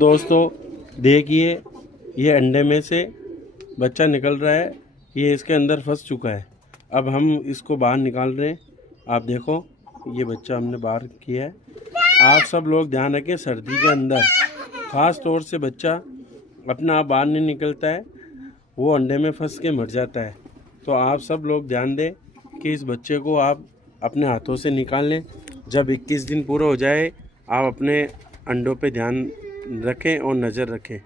दोस्तों देखिए, ये अंडे में से बच्चा निकल रहा है। ये इसके अंदर फंस चुका है। अब हम इसको बाहर निकाल रहे हैं। आप देखो, ये बच्चा हमने बाहर किया है। आप सब लोग ध्यान रखें, सर्दी के अंदर ख़ास तौर से बच्चा अपना आप बाहर नहीं निकलता है, वो अंडे में फंस के मर जाता है। तो आप सब लोग ध्यान दें कि इस बच्चे को आप अपने हाथों से निकाल लें। जब 21 दिन पूरा हो जाए, आप अपने अंडों पे ध्यान रखें और नज़र रखें।